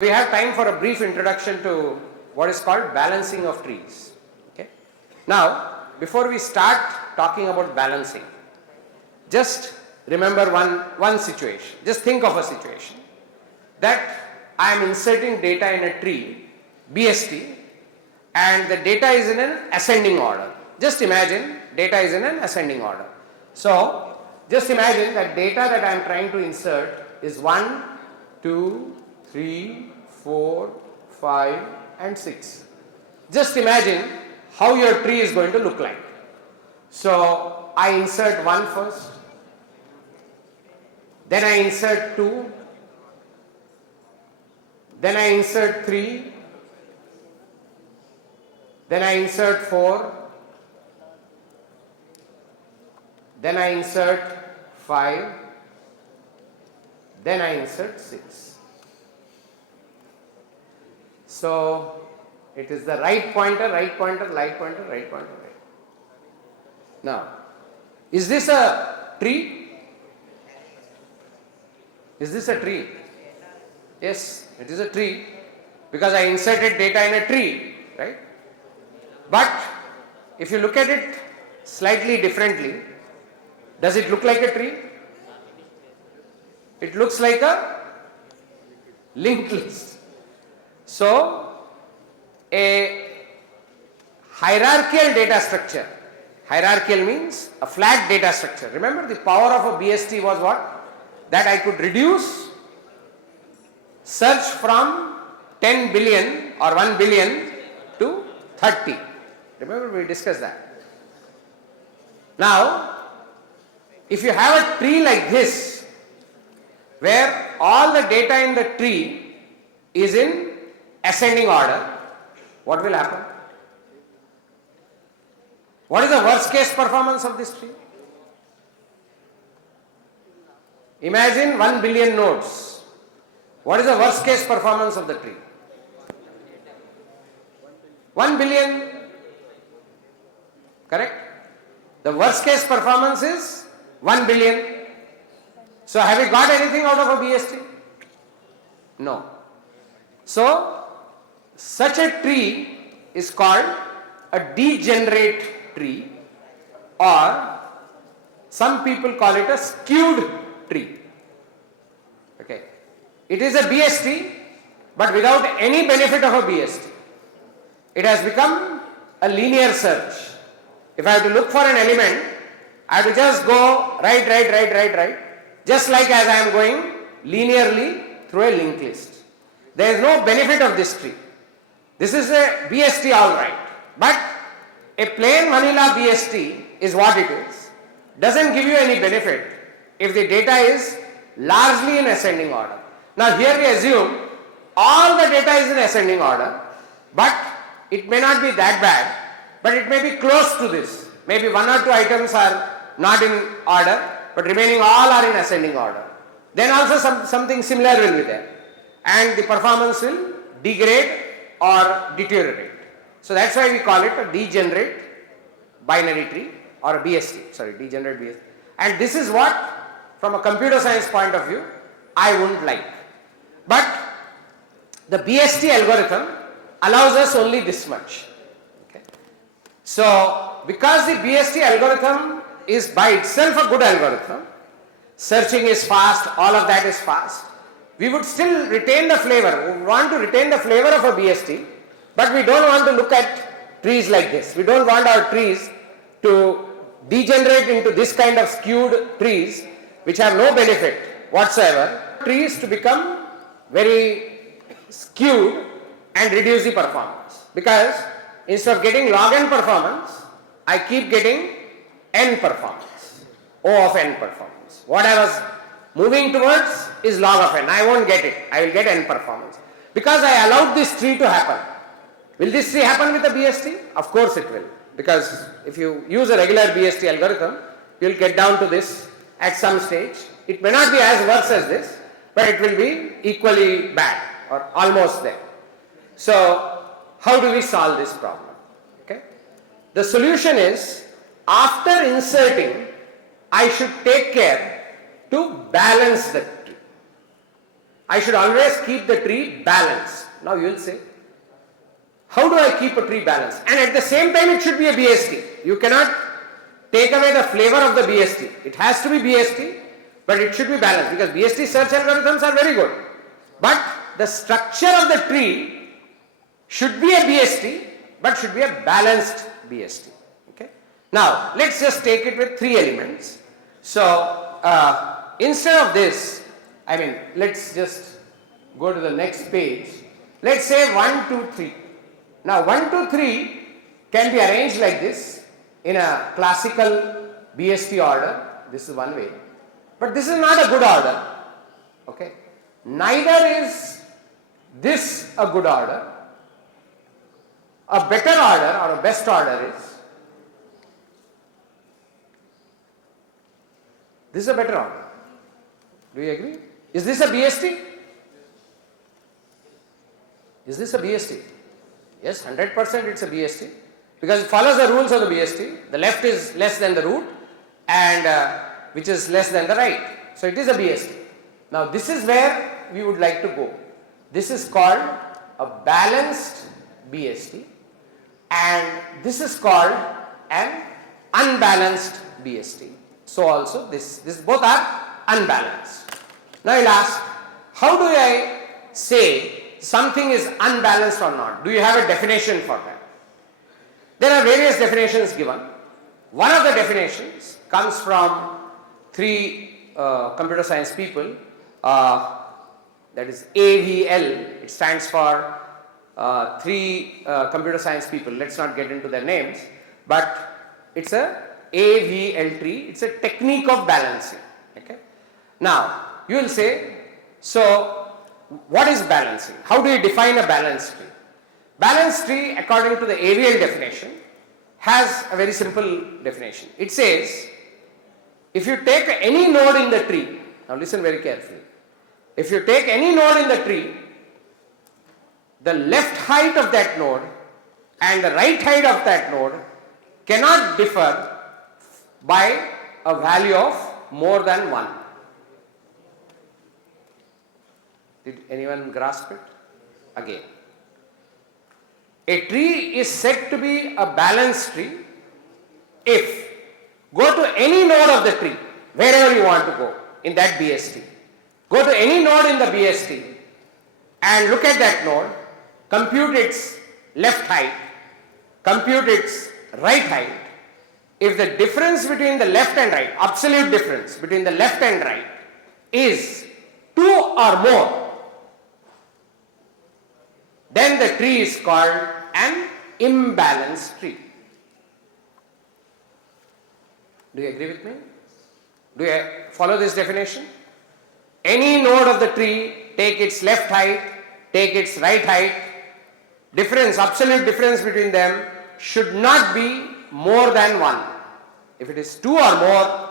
We have time for a brief introduction to what is called balancing of trees. Okay. Now, before we start talking about balancing, just remember one situation. Just think of a situation that I am inserting data in a tree, BST, and the data is in an ascending order. Just imagine data is in an ascending order. So, just imagine that data that I am trying to insert is 1, 2, 3, 4, 5 and 6. Just imagine how your tree is going to look like. So, I insert 1 first, then I insert 2, then I insert 3, then I insert 4, then I insert 5, then I insert 6. So, it is the right pointer, right pointer, right pointer, right pointer, right. Now, is this a tree? Is this a tree? Yes, it is a tree because I inserted data in a tree, right? But if you look at it slightly differently, does it look like a tree? It looks like a linked list. So, a hierarchical data structure, hierarchical means a flat data structure. Remember the power of a BST was what? That I could reduce search from 10 billion or 1 billion to 30. Remember we discussed that. Now, if you have a tree like this, where all the data in the tree is in ascending order, what will happen? What is the worst case performance of this tree? Imagine 1 billion nodes. What is the worst case performance of the tree? 1 billion. Correct? The worst case performance is 1 billion. So have you got anything out of a BST? No. So, such a tree is called a degenerate tree, or some people call it a skewed tree. Okay. It is a BST, but without any benefit of a BST. It has become a linear search. If I have to look for an element, I have to just go right, just like as I am going linearly through a linked list. There is no benefit of this tree. This is a BST all right, but a plain vanilla BST is what it is. Doesn't give you any benefit if the data is largely in ascending order. Now here we assume all the data is in ascending order, but it may not be that bad, but it may be close to this. Maybe 1 or 2 items are not in order, but remaining all are in ascending order. Then also something similar will be there, and the performance will degrade or deteriorate. So that's why we call it a degenerate binary tree or a BST, degenerate BST. And this is what, from a computer science point of view, I wouldn't like. But the BST algorithm allows us only this much. Okay. So because the BST algorithm is by itself a good algorithm, searching is fast, all of that is fast, we would still retain the flavor. We want to retain the flavor of a BST, but we don't want to look at trees like this. We don't want our trees to degenerate into this kind of skewed trees which have no benefit whatsoever. Trees to become very skewed and reduce the performance, because instead of getting log n performance, I keep getting n performance, O of n performance. What I was moving towards is log of n. I won't get it. I will get n performance because I allowed this tree to happen. Will this tree happen with a BST? Of course it will, because if you use a regular BST algorithm, you will get down to this at some stage. It may not be as worse as this, but it will be equally bad or almost there. So how do we solve this problem? Okay. The solution is, after inserting, I should take care to balance the tree. I should always keep the tree balanced. Now you will say, how do I keep a tree balanced? And at the same time it should be a BST. You cannot take away the flavor of the BST. It has to be BST, but it should be balanced, because BST search algorithms are very good. But the structure of the tree should be a BST, but should be a balanced BST. Okay. Now let's just take it with 3 elements. So instead of this, let's just go to the next page. Let's say 1, 2, 3. Now 1, 2, 3 can be arranged like this in a classical BST order. This is one way, but this is not a good order. Okay. Neither is this a good order. A better order or a best order is this is a better order. Do you agree? Is this a BST? Is this a BST? Yes, 100% it's a BST, because it follows the rules of the BST. The left is less than the root, and which is less than the right. So it is a BST. Now this is where we would like to go. This is called a balanced BST, and this is called an unbalanced BST. So also this both are unbalanced. Now you'll ask, how do I say something is unbalanced or not? Do you have a definition for that? There are various definitions given. One of the definitions comes from 3 computer science people, that is AVL. It stands for 3 computer science people. Let's not get into their names, but it's a AVL tree. It's a technique of balancing. Okay. Now you will say, so what is balancing? How do you define a balanced tree? Balanced tree, according to the AVL definition, has a very simple definition. It says, if you take any node in the tree, now listen very carefully. If you take any node in the tree, the left height of that node and the right height of that node cannot differ by a value of more than 1. Did anyone grasp it? Again, a tree is said to be a balanced tree if go to any node of the tree, wherever you want to go in that BST. Go to any node in the BST and look at that node, compute its left height, compute its right height. If the difference between the left and right, absolute difference between the left and right is 2 or more, then the tree is called an imbalanced tree. Do you agree with me? Do you follow this definition? Any node of the tree, take its left height, take its right height, difference, absolute difference between them should not be more than 1. If it is 2 or more,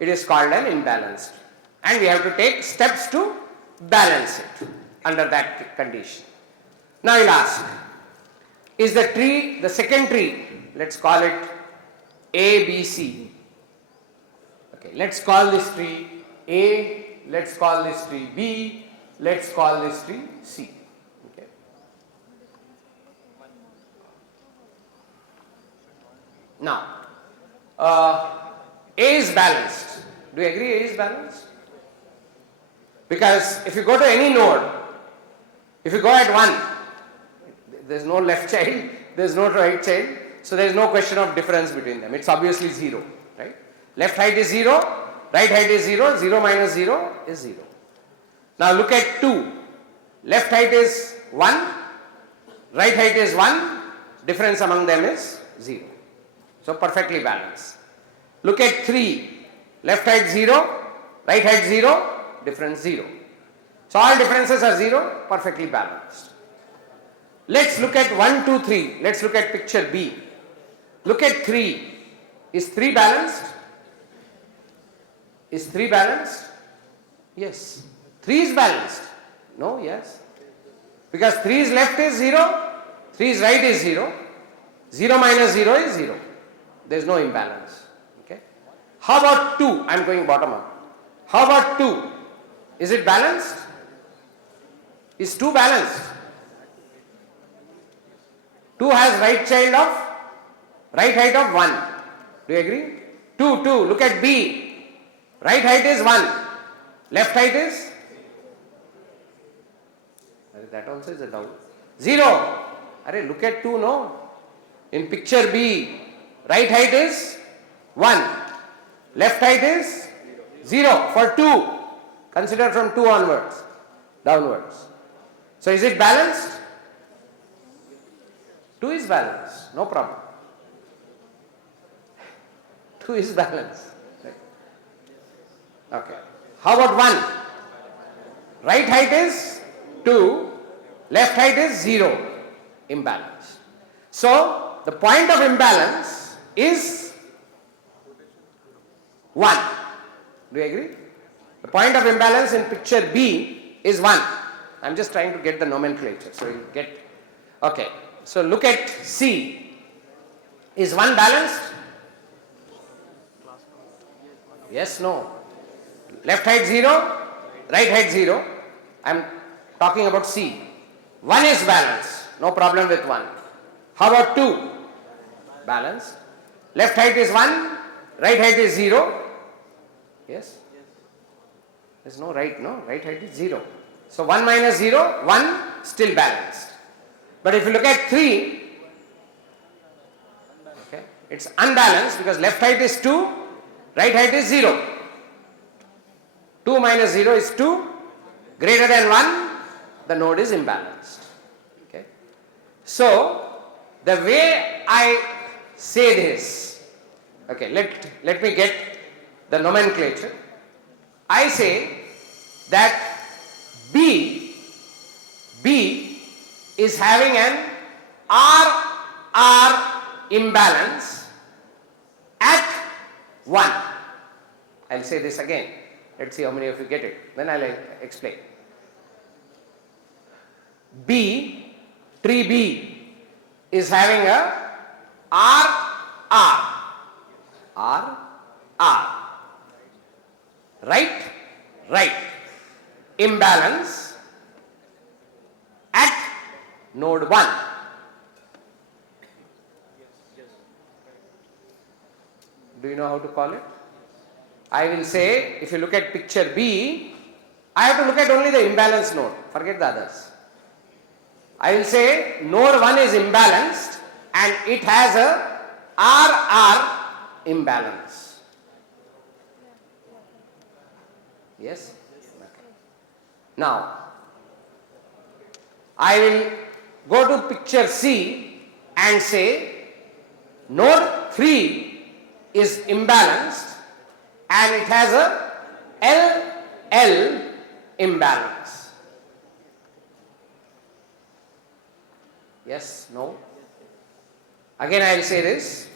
it is called an imbalanced. And we have to take steps to balance it under that condition. Now you'll ask, is the tree, the second tree, let's call it A, B, C. Okay, let's call this tree A, let's call this tree B, let's call this tree C. Okay. Now, A is balanced. Do you agree A is balanced? Because if you go to any node, if you go at 1, there is no left child, there is no right child, so there is no question of difference between them. It's obviously 0, right? Left height is 0, right height is 0, 0 minus 0 is 0. Now look at 2, left height is 1, right height is 1, difference among them is 0. So perfectly balanced. Look at 3, left height 0, right height 0, difference 0. So all differences are 0, perfectly balanced. Let's look at 1, 2, 3. Let's look at picture B. Look at 3. Is 3 balanced? Is 3 balanced? Yes. 3 is balanced. No, yes. Because 3's left is 0, 3's right is 0. 0 minus 0 is 0. There is no imbalance. Okay. How about 2? I am going bottom up. How about 2? Is it balanced? Is 2 balanced? 2 has right height of 1. Do you agree? 2, 2. Look at B. Right height is 1. Left height is? That also is a doubt. 0. Arey, look at 2, no? In picture B, right height is 1. Left height is 0 for 2. Consider from 2 onwards, downwards. So is it balanced? 2 is balanced, no problem. 2 is balanced. Okay. How about 1? Right height is 2, left height is 0. Imbalance. So the point of imbalance is 1. Do you agree? The point of imbalance in picture B is 1. I am just trying to get the nomenclature. So you get, okay. So look at C. Is 1 balanced? Yes, no. Left height 0, right height 0. I am talking about C. 1 is balanced. No problem with 1. How about 2? Balanced. Left height is 1, right height is 0. Yes? There is no right, no? Right height is 0. So 1 minus 0, 1 still balanced. But if you look at 3, okay, it's unbalanced because left height is 2, right height is 0. 2 minus 0 is 2, greater than 1, the node is imbalanced. Okay. So the way I say this, okay, let me get the nomenclature. I say that B is having an RR imbalance at 1. I'll say this again. Let's see how many of you get it. Then I'll explain. Tree B is having a RR. Right. Imbalance at node 1. Do you know how to call it? I will say, if you look at picture B, I have to look at only the imbalanced node. Forget the others. I will say node 1 is imbalanced and it has a RR imbalance. Yes? Okay. Now, I will go to picture C and say node 3 is imbalanced and it has a LL imbalance. Yes? No? Again I will say this.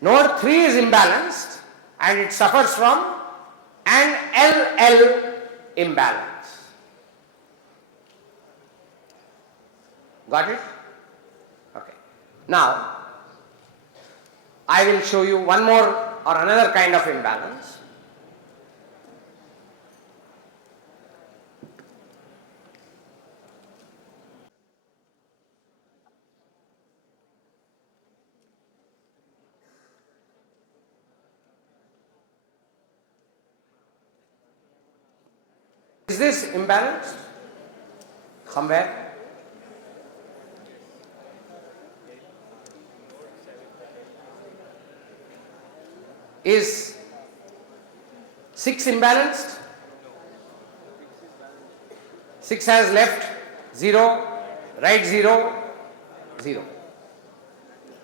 Node 3 is imbalanced and it suffers from an LL imbalance. Got it? Okay. Now, I will show you one more or another kind of imbalance. Is this imbalanced? Somewhere? Is 6 imbalanced? 6 has left 0, right 0, 0.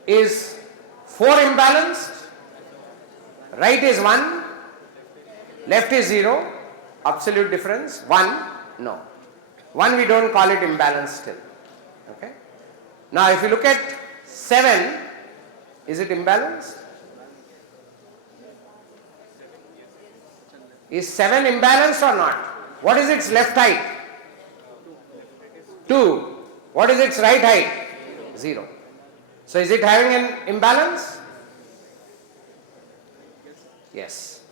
Is 4 imbalanced? Right is 1, left is 0, absolute difference 1, no. 1 we don't call it imbalanced still. Okay. Now if you look at 7, is it imbalanced? Is 7 imbalanced or not? What is its left height? 2. What is its right height? 0. So is it having an imbalance? Yes.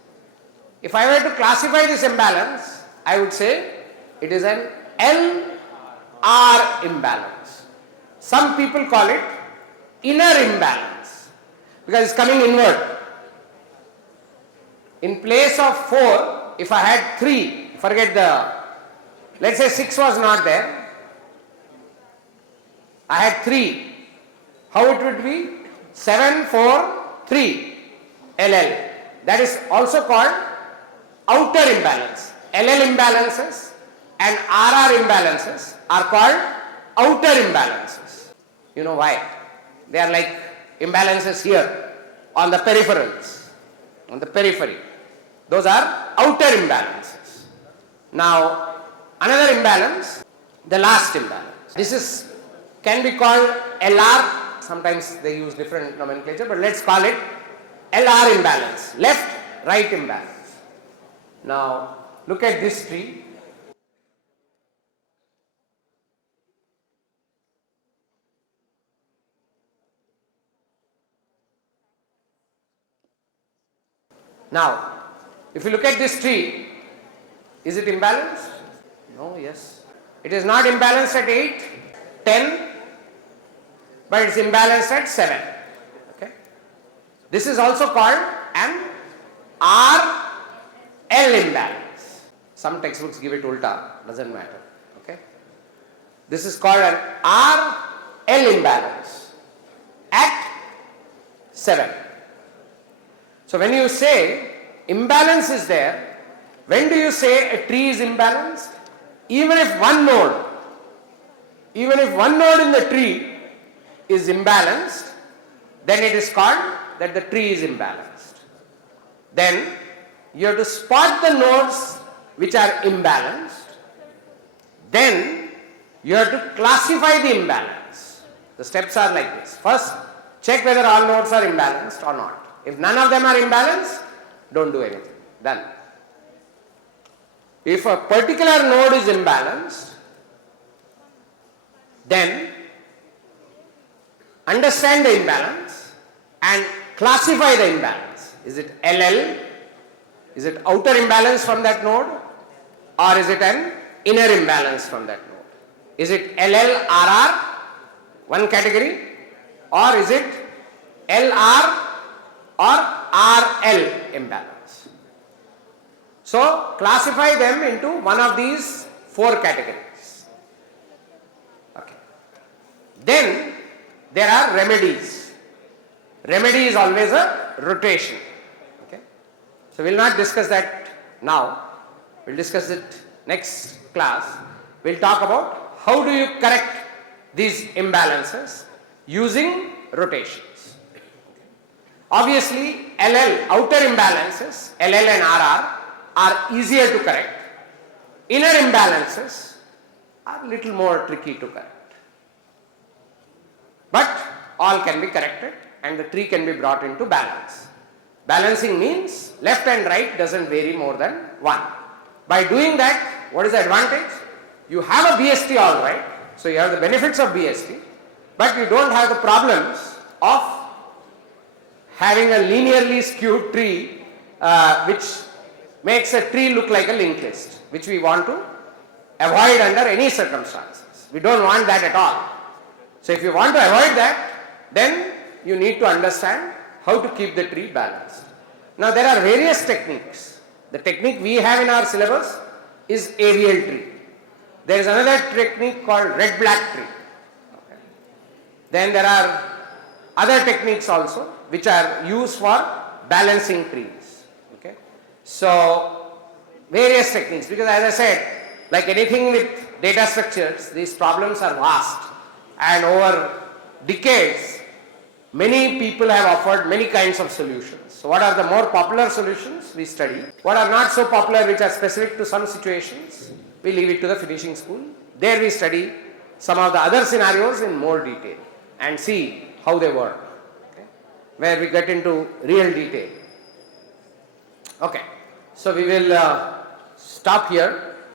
If I were to classify this imbalance, I would say it is an R imbalance. Some people call it inner imbalance because it's coming inward. In place of 4, if I had 3, forget let's say 6 was not there, I had 3, how it would be? 7, 4, 3, LL. That is also called outer imbalance. LL imbalances and RR imbalances are called outer imbalances. You know why? They are like imbalances here on the peripherals, on the periphery. Those are outer imbalances. Now, another imbalance, the last imbalance. This can be called LR. Sometimes they use different nomenclature, but let's call it LR imbalance, left-right imbalance. Now, look at this tree. Now, if you look at this tree, is it imbalanced? No, yes. It is not imbalanced at 8, 10, but it's imbalanced at 7. Okay. This is also called an RL imbalance. Some textbooks give it ulta, doesn't matter. Okay. This is called an RL imbalance at 7. So when you say imbalance is there, when do you say a tree is imbalanced? Even if one node in the tree is imbalanced, then it is called that the tree is imbalanced. Then you have to spot the nodes which are imbalanced. Then you have to classify the imbalance. The steps are like this. First, check whether all nodes are imbalanced or not. If none of them are imbalanced, don't do anything. Done. If a particular node is imbalanced, then understand the imbalance and classify the imbalance. Is it LL? Is it outer imbalance from that node? Or is it an inner imbalance from that node? Is it LLRR, one category? Or is it LR or RL imbalance? So, classify them into one of these 4 categories. Okay. Then, there are remedies. Remedy is always a rotation. Okay. So, we will not discuss that now. We will discuss it next class. We will talk about how do you correct these imbalances using rotations. Obviously, LL, outer imbalances, LL and RR are easier to correct. Inner imbalances are a little more tricky to correct. But all can be corrected and the tree can be brought into balance. Balancing means left and right doesn't vary more than 1. By doing that, what is the advantage? You have a BST all right, so you have the benefits of BST, but you don't have the problems of having a linearly skewed tree which makes a tree look like a linked list, which we want to avoid under any circumstances. We don't want that at all. So if you want to avoid that, then you need to understand how to keep the tree balanced. Now there are various techniques. The technique we have in our syllabus is aerial tree. There is another technique called red-black tree. Okay. Then there are other techniques also which are used for balancing trees. Okay. So various techniques, because as I said, like anything with data structures, these problems are vast and over decades many people have offered many kinds of solutions. So what are the more popular solutions we study? What are not so popular, which are specific to some situations, we leave it to the finishing school. There we study some of the other scenarios in more detail and see how they work, okay, where we get into real detail. Okay, so we will stop here.